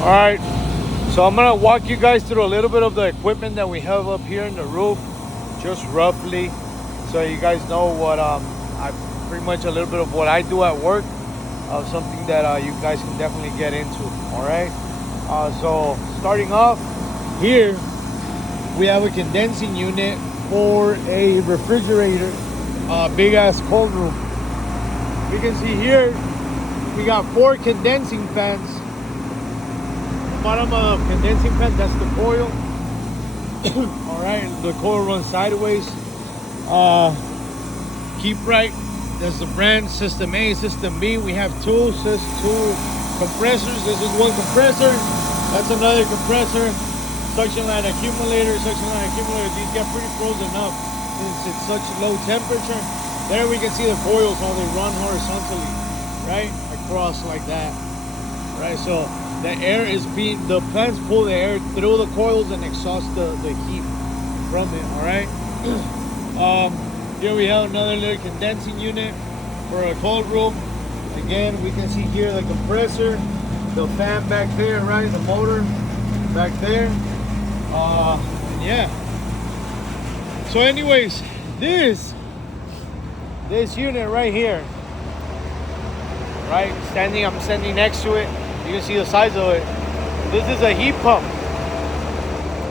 All right, so I'm gonna walk you guys through a little bit of the equipment that we have up here in the roof, just roughly, so you guys know what I pretty much a little bit of what I do at work, something that you guys can definitely get into. All right, so starting off here, we have a condensing unit for a refrigerator, big ass cold room. You can see here we got 4 condensing fans. Bottom of the condensing fan, that's the coil. All right, the coil runs sideways. Keep right, that's the brand. System A, System B. We have two compressors. This is one compressor. That's another compressor. Suction line accumulator. These get pretty frozen up since it's such low temperature. There we can see the coils how they run horizontally, right, across like that. Right, so the air is the fans pull the air through the coils and exhaust the heat from it. All right. Here we have another little condensing unit for a cold room. Again, we can see here the compressor, the fan back there, right, the motor back there. And yeah. So, anyways, this unit right here, right, I'm standing next to it. You can see the size of it. This is a heat pump.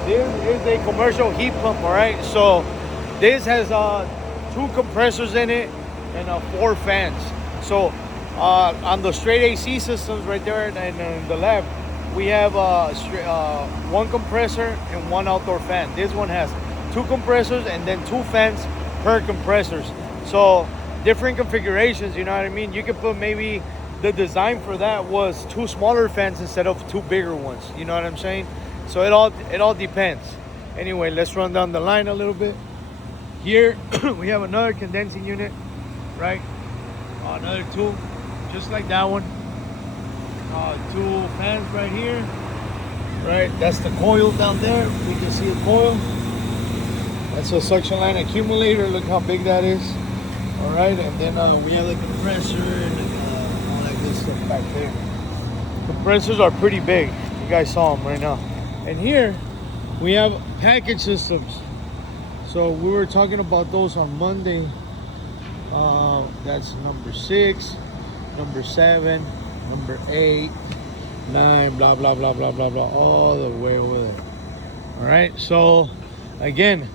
This is a commercial heat pump, all right? So this has 2 compressors in it and 4 fans. So on the straight AC systems right there and in the left, we have 1 compressor and 1 outdoor fan. This one has 2 compressors and then 2 fans per compressors. So different configurations, you know what I mean? You could put maybe the design for that was 2 smaller fans instead of 2 bigger ones. You know what I'm saying? So it all depends. Anyway, let's run down the line a little bit. Here we have another condensing unit, right? Another 2, just like that one. 2 fans right here, right? That's the coil down there. We can see the coil. That's a suction line accumulator. Look how big that is. All right, and then we have the compressor and this stuff back there. Compressors are pretty big. You guys saw them right now. And here we have package systems. So we were talking about those on Monday. That's number 6, number 7, number 8, 9, blah blah blah blah blah blah, all the way over there. All right. So again,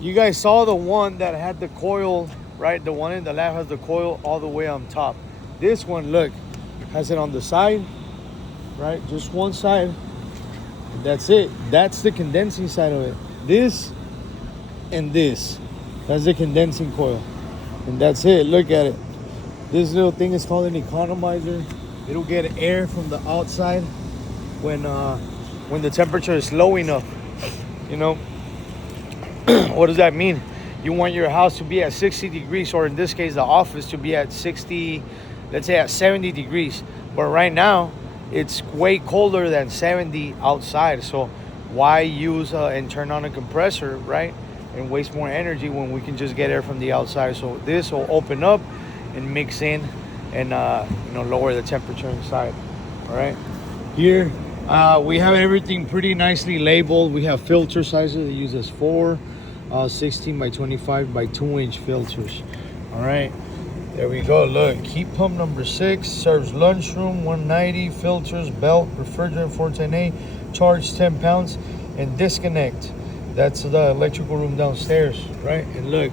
you guys saw the one that had the coil, right? The one in the left has the coil all the way on top. This one, look, has it on the side, right? Just one side. And that's it. That's the condensing side of it. This and this. That's the condensing coil. And that's it. Look at it. This little thing is called an economizer. It'll get air from the outside when the temperature is low enough. You know, what does that mean? You want your house to be at 60 degrees, or in this case, the office to be at 60, let's say at 70 degrees. But right now, it's way colder than 70 outside. So why use and turn on a compressor, right? And waste more energy when we can just get air from the outside. So this will open up and mix in and lower the temperature inside. All right. Here we have everything pretty nicely labeled. We have filter sizes. It uses 4 16 by 25 by 2-inch filters. All right. There we go. Look, heat pump number 6 serves lunchroom, 190 filters, belt, refrigerant 410A, charge 10 pounds, and disconnect. That's the electrical room downstairs, right? And look,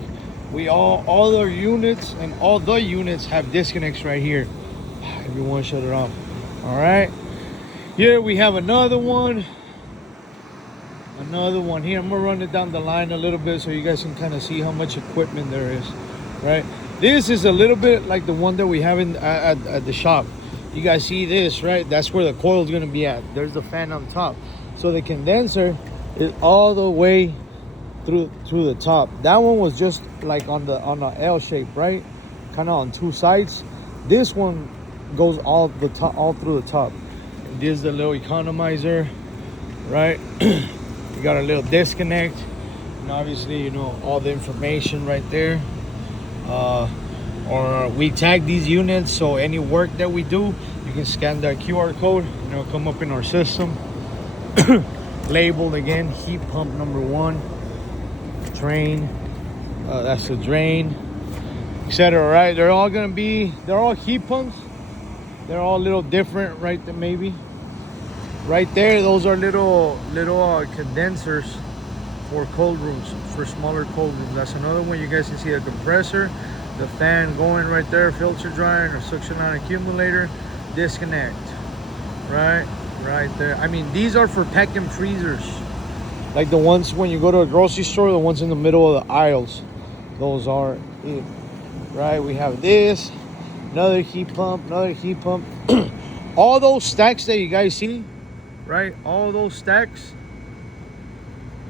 we all the units have disconnects right here. If you want to shut it off. All right. Here we have another one here. I'm gonna run it down the line a little bit so you guys can kind of see how much equipment there is, right? This is a little bit like the one that we have at the shop. You guys see this, right? That's where the coil is gonna be at. There's the fan on top. So the condenser is all the way through the top. That one was just like on the L shape, right? Kind of on 2 sides. This one goes all through the top. And this is the little economizer, right? You got a little disconnect, and obviously all the information right there. or we tag these units, so any work that we do, you can scan that QR code and it'll come up in our system. Labeled again, heat pump number 1, drain, that's the drain, etc. Right, they're all heat pumps. They're all a little different, right there. Maybe right there, those are little condensers for cold rooms, for smaller cold rooms. That's another one. You guys can see a compressor, the fan going right there, filter dryer, or suction on accumulator, disconnect, right there. I mean, these are for packing freezers, like the ones when you go to a grocery store, the ones in the middle of the aisles. Those are it, right? We have this, another heat pump. All those stacks that you guys see, right? All those stacks,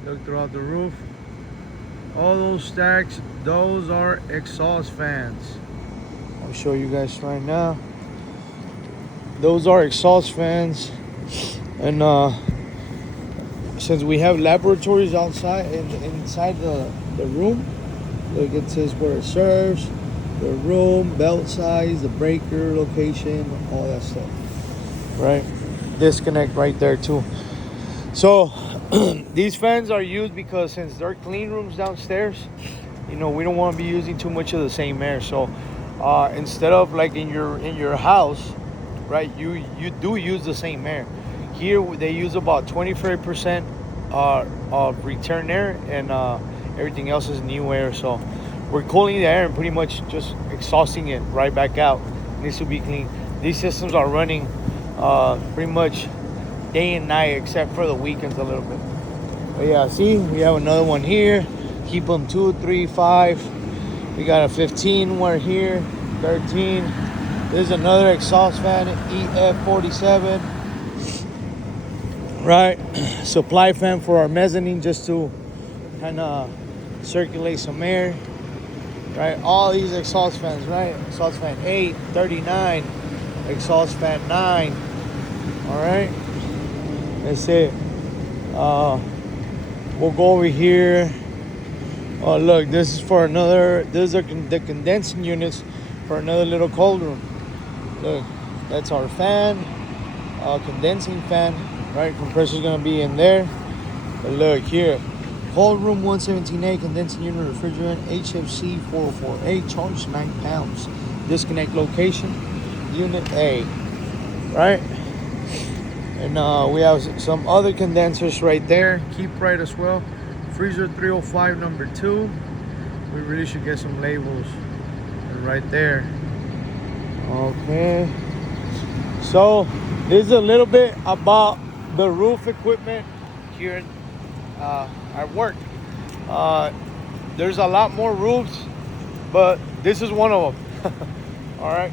look throughout the roof. All those stacks, those are exhaust fans. I'll show you guys right now. Those are exhaust fans. And since we have laboratories outside and inside the room, look, it says where it serves, the room, belt size, the breaker location, all that stuff, right? Disconnect right there too. So these fans are used because since they're clean rooms downstairs, you know, we don't want to be using too much of the same air. So instead of like in your house, right, you do use the same air. Here they use about 25% of return air, and everything else is new air. So we're cooling the air and pretty much just exhausting it right back out. It needs to be clean. These systems are running pretty much day and night, except for the weekends a little bit. But yeah, see, we have another one here. Keep them 2, 3, 5. We got a 15 one here, 13. There's another exhaust fan, EF47. Right, supply fan for our mezzanine, just to kind of circulate some air. Right, all these exhaust fans, right? Exhaust fan 8, 39, exhaust fan 9. All right, that's it. We'll go over here. Oh, look, this is for another. These are the condensing units for another little cold room. Look, that's our fan, condensing fan. Right, compressor's gonna be in there. But look here, cold room 117A, condensing unit, refrigerant, HFC 404A, charge 9 pounds. Disconnect location, unit A. Right, and we have some other condensers right there. Keep right as well. Freezer 305 number 2. We really should get some labels right there. Okay. So this is a little bit about the roof equipment here at work. There's a lot more roofs, but this is one of them. All right.